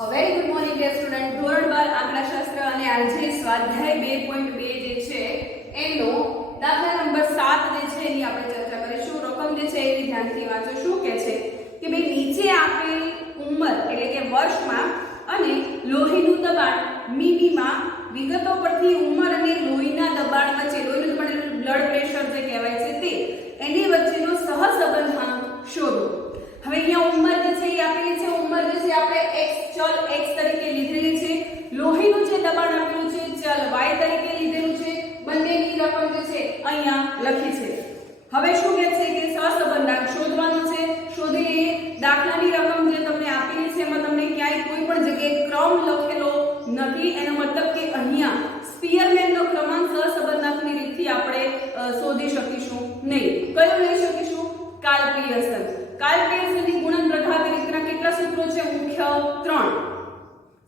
A very good morning dear student. ધોરણ 12 આંકડાશાસ્ત્ર અને આજે સ્વાધ્યાય 2.2 જે છે એનો દાખલા નંબર 7 જે છે એની આપણે ચર્ચા કરીશું. રકમ જે છે એ ધ્યાનથી વાંચો. શું કહે છે કે ભાઈ નીચે આપેલ ઉંમર એટલે કે વર્ષમાં અને લોહીનું દબાણ મિનિમાં વિગતો પરથી ઉંમર અને લોહીના દબાણ વચ્ચે લોહીનું દબાણ એટલે બ્લડ પ્રેશર જે કહેવાય છે તે એની વચ્ચેનો સહસંબંધાંક શોધો. હવે અહીંયા ઉંમર જે છે એ આપેલી છે. ઉંમર જે છે આપણે x ચલ x તરીકે લીધેલી છે. લોહીનું જે દબાણ આપેલું છે ચલ y તરીકે લીધેલું છે. બંનેની રકમ જે છે અહીંયા લખી છે. હવે શું કહે છે કે સહસંબંધાંક શોધવાનો છે. શોધી લઈએ. દાખલાની રકમ જે તમને આપેલી છે એમાં તમને ક્યાંય કોઈ પણ જગ્યાએ ક્રમ લખેલો નથી. એનો મતલબ કે અહીંયા સ્પીયરમેનનો ક્રમાંક સહસંબંધાંકની રીતથી આપણે શોધી શકીશું નહીં. કયો લઈ શકીશું? Karl Pearson. કાર્લ પિયર્સનની ગુણન પ્રઘાત રીતના કેટલા સૂત્રો છે? મુખ્ય 3.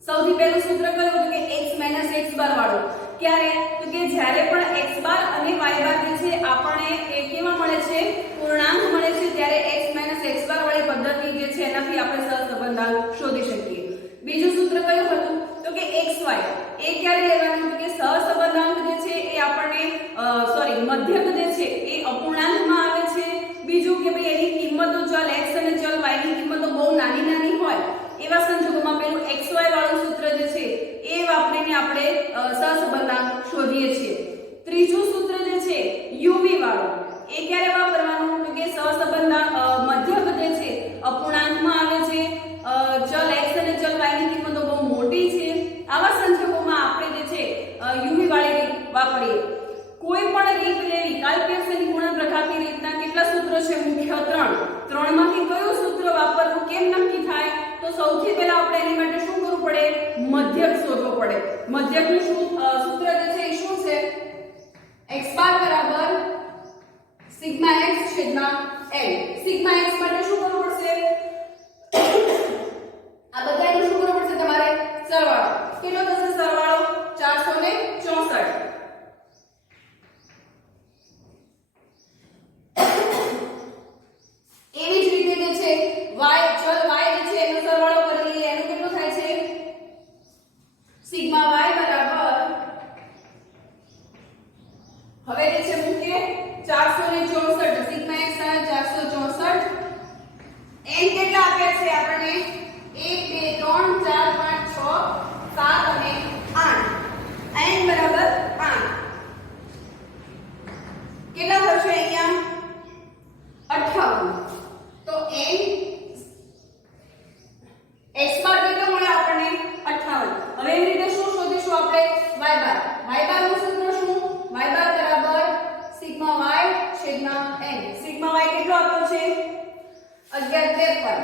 સૌથી પહેલું સૂત્ર કયું તો કે x - x બાર વાળું. ક્યારે? તો કે જ્યારે પણ x બાર અને y બાર જે છે આપણને એ કેવા મળે છે? પૂર્ણાંક મળે છે. ત્યારે x - x બાર વાળી પદ્ધતિ જે છે એનાથી આપણે સહસંબંધાંક શોધી શકીએ. બીજું સૂત્ર કયું હતું? તો કે xy. એ ક્યારે લેવાનું? તો કે સહસંબંધાંક જે છે એ આપણને મધ્યક જે છે એ અપૂર્ણાંકમાં આવે છે. બીજું કે ભાઈ એની કિંમતો ચલ x અને ચલ y ની કિંમતો બહુ નાની નાની હોય એવા સંજોગોમાં પેલું xy વાળું સૂત્ર જે છે એ વાપરીને આપણે સહસંબંધાંક શોધીએ છીએ. ત્રીજું સૂત્ર જે છે uv વાળું. એ ક્યારે વાપરવાનું? તો કે સહસંબંધાંક મધ્યક જે છે અપૂર્ણાંકમાં આવે છે. ચલ x અને ચલ y ની કિંમતો બહુ મોટી છે. આવા સંજોગોમાં આપણે જે છે uv વાળી રીત વાપરીએ. કોઈ પણ રીત લેવી. કાર્લ પિયર્સનની ગુણન પ્રઘાતની રીતના કેટલા સૂત્રો છે? મુખ્ય 3. 3 માંથી કયું સૂત્ર વાપરવું કેમ નક્કી થાય? તો સૌથી પહેલા આપણે એની માટે શું કરવું પડે? મધ્યક શોધવો પડે. મધ્યકનું સૂત્ર જે છે એ શું છે? x બાર બરાબર સિગ્મા x છેદમાં l. સિગ્મા x માટે શું કરવું પડશે? આ બધાનું શું કરવું પડશે તમારે? સરવાળો. કેટલો થશે સરવાળો? 464. એવી જ રીતે જે છે y ચલ y જે છે એનો સરવાળો કરી લઈએ. એનો કેટલો થાય છે? સિગ્મા y બરાબર હવે જે છે મૂકીએ 464. સિગ્મા x આવે 464. n કેટલા આપ્યા છે આપણને? 1 2 3 4 5 6 7 અને 8. n બરાબર 8. કેટલા થશે અહીંયા? 58. તો n x બાર કેટલો મળે આપણને? 58. હવે એવી રીતે શું શોધીશું આપણે? y બાર. y બાર નું સૂત્ર શું? y બાર બરાબર સિગ્મા y છેદમાં n. સિગ્મા y કેટલો આપ્યો છે? 1153.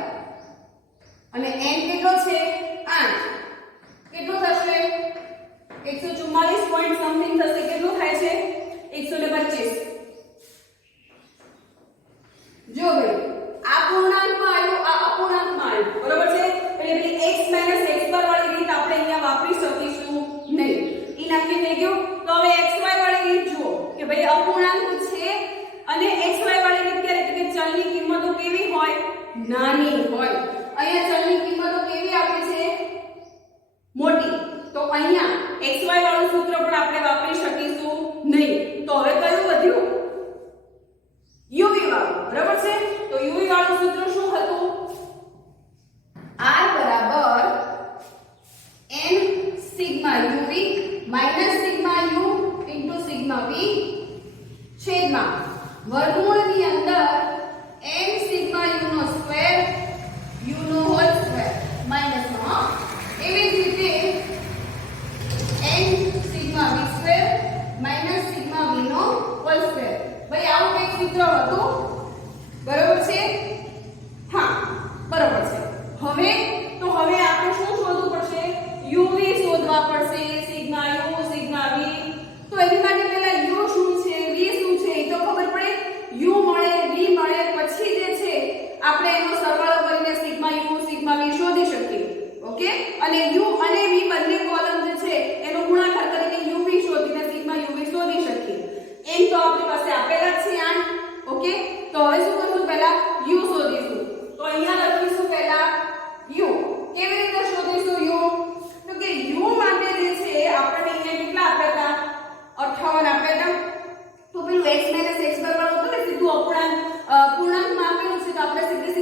અને n કેટલો છે? 8. કેટલો થશે? 144 પોઈન્ટ સમથિંગ થશે. કેટલું થાય છે? 125. જો ભાઈ આ પૂર્ણાંકમાં આવ્યું, આ અપૂર્ણાંકમાં આવ્યું, બરોબર છે? એટલે x - x બાર વાળી રીત આપણે અહીંયા વાપરી શકીશું નહીં. ઈ નક્કી થઈ ગયું. તો હવે xy વાળી રીત જુઓ કે ભાઈ અપૂર્ણાંક છે અને xy વાળી રીત ક્યારે? તો કે ચલની કિંમતો કેવી હોય? નાની હોય. અહીંયા ચલની કિંમતો કેવી આપે છે? મોટી. તો અહીંયા xy વાળું સૂત્ર પણ આપણે વાપરી શકીશું નહીં. તો હવે કયું વધ્યું? uv વાળું. બરાબર છે? તો uv વાળું સૂત્ર શું હતું? r બરાબર n sigma uv minus sigma u into sigma v છેદમાં વર્ગમૂળની અંદર n સિગ્મા u નો સ્ક્વેર u નો હોલ સ્ક્વેર માઈનસ નો. એવી જ રીતે n sigma v square minus sigma v નો હોલ સ્ક્વેર. ભાઈ આવું કંઈક સૂત્ર હતું. બરોબર છે? હા.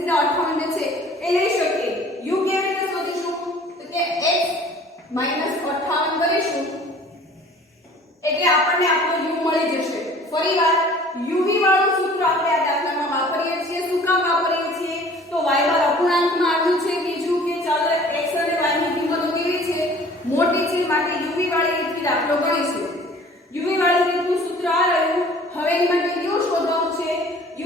ને 58 જે છે એ લઈ શકીએ. u કેવી રીતે શોધીશું તો કે x - 58 કરીશું એટલે આપણને આપણો u મળી જશે. ફરીવાર uv વાળું સૂત્ર આપણે આ દાખલામાં વાપરીએ છીએ. શું કામ વાપરીએ છીએ તો y બાર અપૂર્ણાંકમાં આવ્યું છે. બીજું કે ચાલો x અને y ની કિંમતો કેવી છે મોટી છે માટે uv વાળી રીતથી દાખલો ગણીશું. uv વાળી રીતનું સૂત્ર આ રહ્યું. હવે એની માટે u શોધવાનું છે.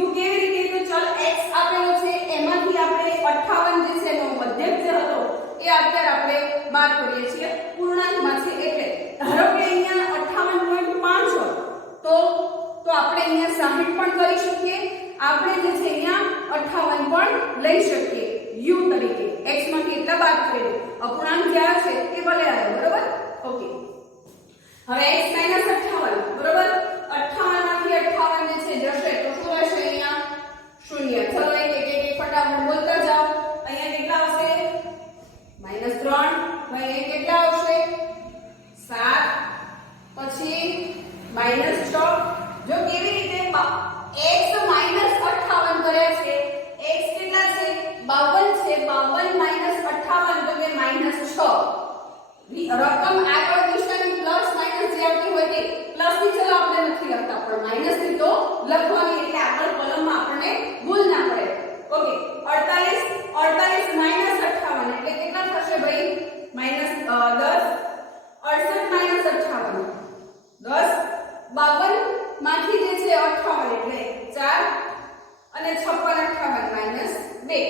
u કેવી રીતે તો ચાલ x આપેલો છે એમાંથી આપણે 58 જે છે એનો મધ્યક જે હતો એ અત્યારે આપણે બાદ કરીએ છીએ પૂર્ણાંકમાં છે એટલે ધારો કે અહીંયા 58.5 તો આપણે અહીંયા 60 પણ કરી શકીએ. આપણે જે છે અહીંયા 58 પણ લઈ શકીએ u તરીકે. x માંથી એટલા બાદ કરી દો. અપૂર્ણાંક ક્યાં છે એ ભલે આવે બરોબર. ઓકે હવે x - 58 બરોબર. 58 માંથી 58 જે છે જશે તો શું રહેશે અહીંયા 0. ચલો એક ફટાફટ બોલતા જાઓ. અહીંયા કેટલા આવશે -3. ભાઈ કેટલા આવશે 7. પછી -6. જો કેવી રીતે x -58 કરે છે. x કેટલા છે 52 છે. 52 - 58 તો કે -6. રકમ આગળ નિશાની પ્લસ માઈનસ જે આવતી હોય તે પ્લસ ની ચલો આપણે નથી લખતા પણ માઈનસ ની તો લખવાની એટલે આગળ કોલમમાં આપણને ભૂલ ના પડે. ઓકે 48 - 58 એટલે કેટલા થશે ભાઈ -10. 68 - 58 10. 52 માંથી જે છે 58 એટલે 4 અને 56 58 - 2.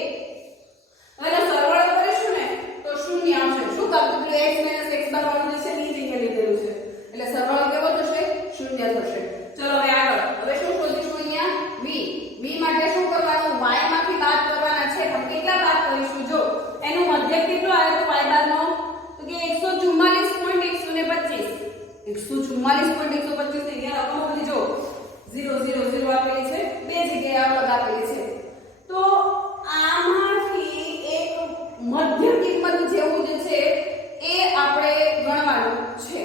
અને સરવાળો કરીશું ને તો 0 આવશે. શું કામ તો x - x બાર વાળું જે છે ની જગ્યાએ લીધેલું છે એટલે સરવાળો કેવો થશે 0 થશે. ચલો હવે આગળ. હવે શું શોધીશું અહીંયા v માટે શું કરવાનું y માંથી બાદ કરવાના છે પણ કેટલા બાદ કરીશું જો એનું મધ્યક કેટલો આવે તો y બાર નો તો કે 144.125 144.125 ની જગ્યાએ રકમો બધી જો 0 0 0 આપેલી છે બે જગ્યાએ અલગ આપેલી છે. તો આમાંથી એક મધ્ય કિંમત જેવું જે છે એ આપણે ગણવાનું છે.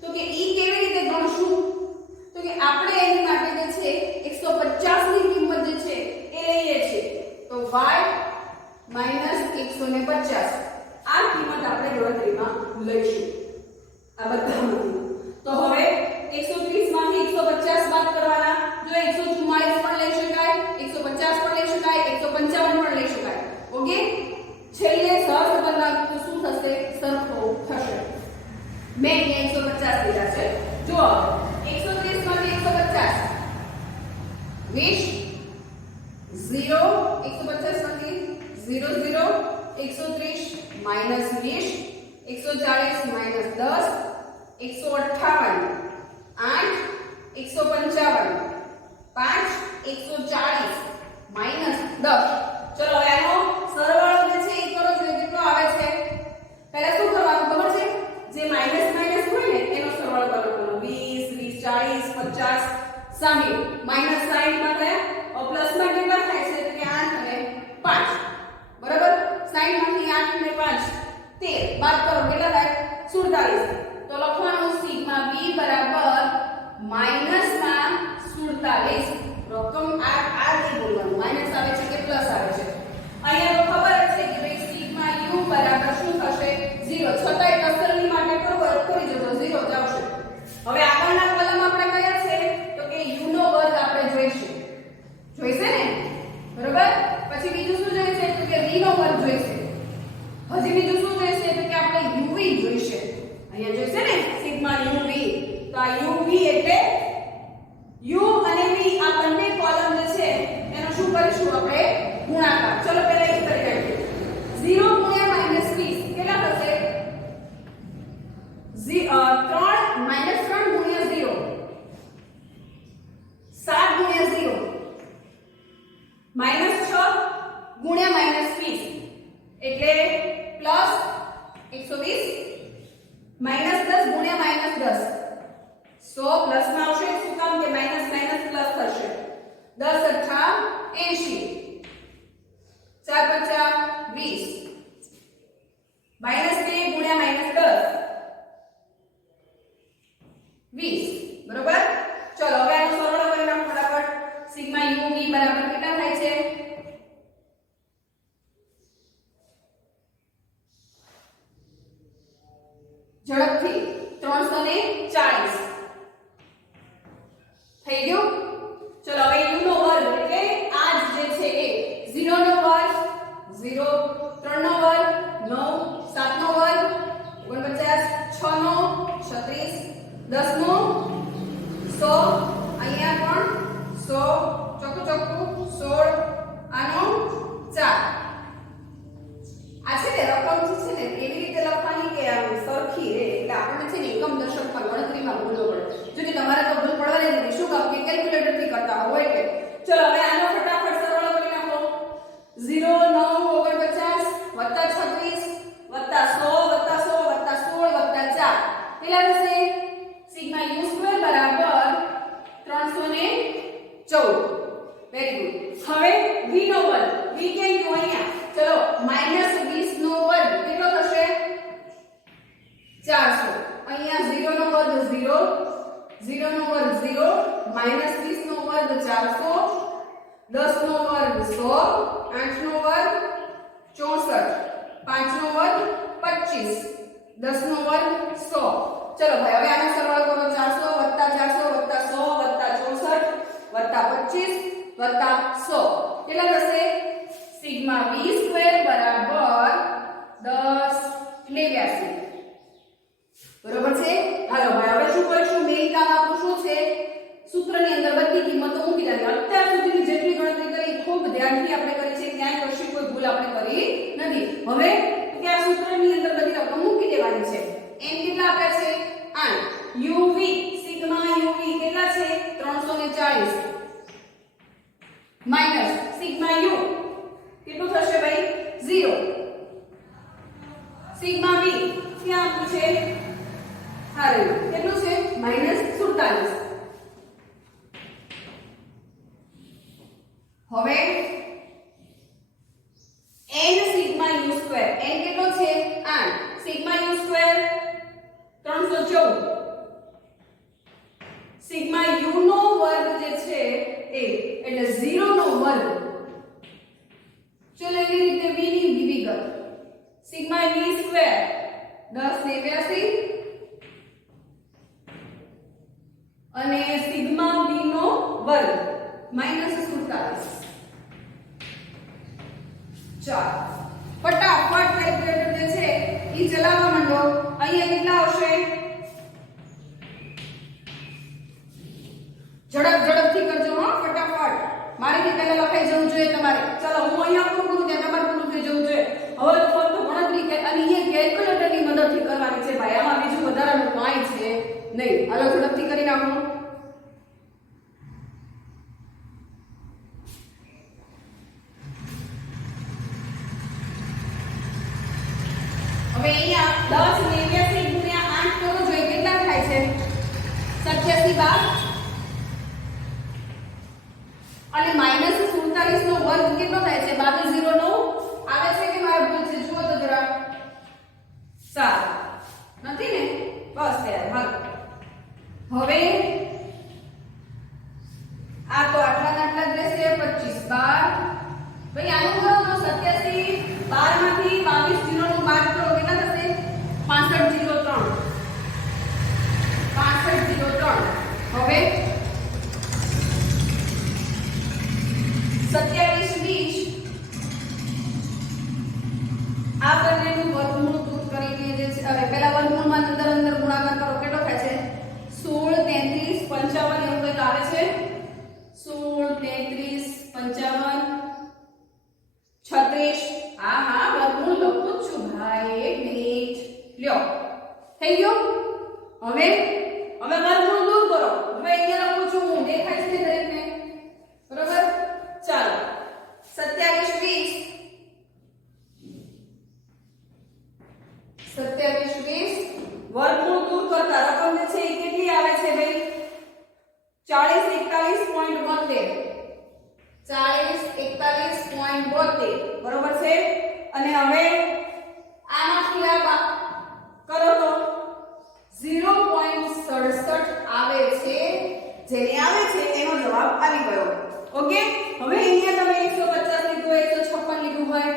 તો કે ઈ કેવી રીતે ગણશું તો કે આપણે એની માટે જે છે 150 ની કિંમત જે છે એ લઈએ છીએ તો y - 150 આ કિંમત આપણે ગણતરીમાં લઈશું આ બધામાંથી. તો હવે 130 માંથી 150 બાદ કરવાના. જો 144 પણ લઈ શકાય 150 પણ લઈ શકાય 155 પણ લઈ શકાય. ઓકે છેલ્લે સહસંબંધ તો શું થશે સરખો થશે. મેં અહીંયા 150 લીધા છે. જો 130 માંથી 150 20 0 150 માંથી 0 0 130 -20 140 -10 158 8 155 5 140 -10. ચલો હવે આનો સરવાળો જે છે એ કરો જોઈએ કેટલો આવે છે. પહેલા શું કરવાનું ખબર છે જે માઈનસ માઈનસ હોય ને એનો સરવાળો કરવાનો 20 20 40 50 60 માઈનસ 60 માં ગયા પ્લસ માં કેટલા થાય છે તો કે 8 અને 5 બરાબર. 60 માંથી 8 અને 5 13 બાદ કરો કેટલા થાય 47. તો લખવાનું સિગ્મા b બરાબર માઈનસ માં 47. રકમ આ નહીં બોલવાનું માઈનસ આવે છે કે પ્લસ આવે છે. અહીંયા તો ખબર જ છે કે ભાઈ સિગ્મા u બરાબર શું થશે 0. છતાંય કસરની માટે કરી જતો 0 જ આવશે. હવે આગળના કોલમ આપણે કયા છે તો કે u નો વર્ગ આપણે જોઈશું જોઈશે ને બરોબર. પછી બીજું શું જોઈશે તો કે v નો વર્ગ જોઈશે. હજી બીજું શું જોઈશે તો કે આપણે uv જોઈશે. અહીંયા જોઈશે ને સિગ્મા uv. તો આ uv એટલે u અને v આ બંને કોલમ જે છે એનો શું કરીશું આપણે ગુણાકાર. ચલો પહેલા એક કરી નાખીએ 0 ગુણ્યા -20 કેટલા થશે 3 ગુણ્યા 0 7 ગુણ્યા 0 -6 ગુણ્યા -20 એટલે પ્લસ 120 -10 ગુણ્યા -10 100 પ્લસ માં આવશે. શું કામ કે માઈનસ માઈનસ પ્લસ થશે. 10 અઠ્ઠા 80 4 પચાસ 20 -2 ગુણ્યા -10 20 બરોબર. ચલો હવે આનો સરવાળો કરી નાખો ફટાફટ. સિગ્મા u v બરાબર કેટલા થાય છે ઝડપથી 340 થઈ ગયું. ચલો હવે u નો વર્ગ એટલે આ જે છે એ 0 નો વર્ગ 0 3 નો વર્ગ 9 7 નો વર્ગ 49 6 નો 36 10 નો 100 અહીંયા પણ 100 ચોખ્ખું ચોખ્ખું 16 આનો 4. આ છે ને રકમ છે ને એવી રીતે લખવાની કે આમ સરખી રહે એટલે આપણને છે ને એકમ દશકમાં ગણતરીમાં ભૂલો પડે. જો કે તમારે તો ભૂલ પડવાની નથી. શું કામ કે કેલ્ક્યુલેટર થી કરતા હોય એટલે. ચલો હવે આનો ફટાફટ સરવાળો કરી નાખો. 0 9 49 36 100 100 100 16 4 કેટલા થશે? સિગ્મા u સ્ક્વેર બરાબર 314. Very good. હવે v નો વર્ગ v કેમ ગયો અહીંયા? ચલો -20 નો વર્ગ કેટલો થશે? 400. અહીંયા 0 નો વર્ગ 0 0 નો વર્ગ 0 -20 નો વર્ગ 400 10 નો વર્ગ 100 8 નો વર્ગ 64 5 નો વર્ગ 25 10 નો વર્ગ 100. ચલો ભાઈ હવે આનો સરવાળો કરો. 400 + 400 + 64 + 25 + 100 કેટલા થશે? સિગ્મા v સ્ક્વેર બરાબર 1082. બરોબર છે? હાલો ભાઈ હવે શું કરીશું? મેઈન કામ આપણું શું છે? સૂત્રની અંદર બધી કિંમતો મૂકી દેવાની. અત્યાર સુધીની જેટલી ગણતરી કરી ખૂબ ધ્યાનથી આપણે કરી છે. ક્યાંય કશી કોઈ ભૂલ આપણે કરી નથી. હવે કે આ સૂત્રની અંદર બધી રકમ મૂકી દેવાની છે. n કેટલા આપ્યા છે? 8. uv સિગ્મા uv કેટલા છે? 340 માઈનસ સિગ્મા u કેટલું થશે ભાઈ? 0. સિગ્મા v ક્યાં આપ્યું છે? હારે કેટલું છે? -47. હવે n sigma u square n કેટલો છે? 8. Sigma u square 314. Sigma u નો વર્ગ જે છે એ એટલે 0 નો વર્ગ. ચલો એવી રીતે v ની વિગત. સિગ્મા v સ્ક્વેર 1082 અને સિગ્મા v નો વર્ગ -47. ચાલો ફટાફટ કેલ્ક્યુલેટર જે છે ઈ ચલાવવા માંડો. અહીંયા કેટલા આવશે? ઝડપથી કરજો હો ફટાફટ. મારીથી પહેલા લખાઈ જવું જોઈએ તમારે. ચલો હું અહીંયા પૂરું કરું ત્યાં તમારે પૂરું થઈ જવું જોઈએ. હવે તો ફક્ત ગણતરી કે અને અહીંયા કેલ્ક્યુલેટરની મદદથી કરવાની છે ભાઈ. આમાં બીજું વધારાનું કાંઈ છે નહીં. હાલો ઝડપથી કરી નાખો. હવે અહીંયા 10 89 * 8 કરો જોઈએ કેટલા થાય છે? 87 બાર અને -47 નો વર્ગ કેટલો થાય છે? 22 0 9 આવે છે કે મારે ભૂલ છે? જુઓ તો જરા. 7 નથી ને? બસ યાર હાલ. હવે આ તો આટલા જ રહેશે. 25 12 ભાઈ આનું કરો તો 87 12 માંથી 22 0 નું બાદ કરો કેટલા થશે? 6503. 6503. હવે 27 20 આ બંનેનું વર્ગમૂળ દૂર કરીને જે છે હવે પહેલા વર્ગમૂળમાં અંદર ગુણાકાર કરો કેટલો થાય છે? 16 33 55 એવું કંઈક આવે છે. 16 33 55 36. હા વર્ગમૂળ લખું જ છું ભાઈ. 1 મિનિટ લ્યો. થઈ ગયું? હવે વર્ગમૂળ દૂર કરો. હવે અહીંયા લખું છું હું. દેખાય છે દરેકને? બરોબર? ચાલો 27 20 વર્ગમૂળ દૂર કરતા રકમ જે છે એ કેટલી આવે છે ભાઈ? 40 41.72. બરોબર છે? અને હવે આમાંથી આ કરો તો 0.67 આવે છે. જેને આવે છે એનો જવાબ આવી ગયો. ઓકે. હવે અહીંયા તમે 150 લીધું હોય 156 લીધું હોય.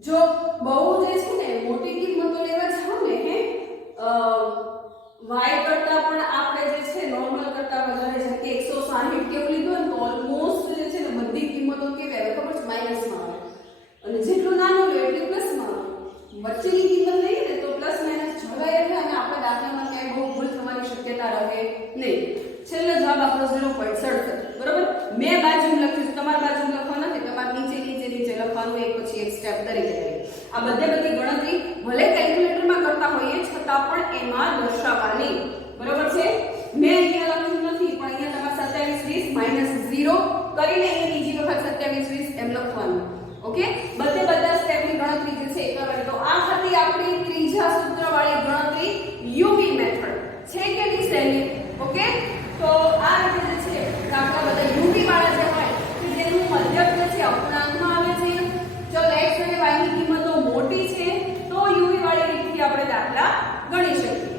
જો બહુ જે છે ને મોટી કિંમતો લેવા જાવ ને હે y કરતા પણ આપણે જે છે નોર્મલ કરતા વધારે છે કે 160 કેવું લીધું ને તો ઓલમોસ્ટ જે છે ને બધી કિંમતો કેવી આવે ખબર છે માઈનસમાં આવે અને જેટલું નાનું લે એટલું પ્લસમાં આવે વચ્ચેની કિંમત લઈએ ને તો પ્લસ માઈનસ જવાય એટલે અને આપણે દાખલામાં ક્યાંય બહુ ભૂલ થવાની શક્યતા રહે નહીં છેલ્લો જવાબ આપણો 0.67 બરોબર મેં બાજુ લખ્યું તમારી બાજુ લખવાનું નથી તમારે નીચે લખવાનું એક પછી એક સ્ટેપ તરીકે આ બધી ગણતરી ભલે કેલ્ક્યુલેટરમાં કરતા હોઈએ છતાં પણ એમાં દર્શાવવાની બરોબર છે મેં અહીંયા લખ્યું નથી પણ અહીંયા તમારે 27 20 -0 કરીને અહીંયા બીજી વખત 27 20 એમ લખવાનું ઓકે બધા સ્ટેપની ગણતરી જે છે એ કરવાની તો આ હતી આપણી ત્રીજા સૂત્રવાળી ગણતરી યુવી મેથડ છે કે નહીં સહેલી ઓકે તો આ રીતે જે છે દાખલા બધા યુવી વાળા જે હોય કે જેનું મધ્યક જે છે અપૂર્ણાંકમાં આવે છે જો x અને y ની કિંમતો મોટી છે તો યુવી વાળી રીતથી આપણે દાખલા ગણી શકીએ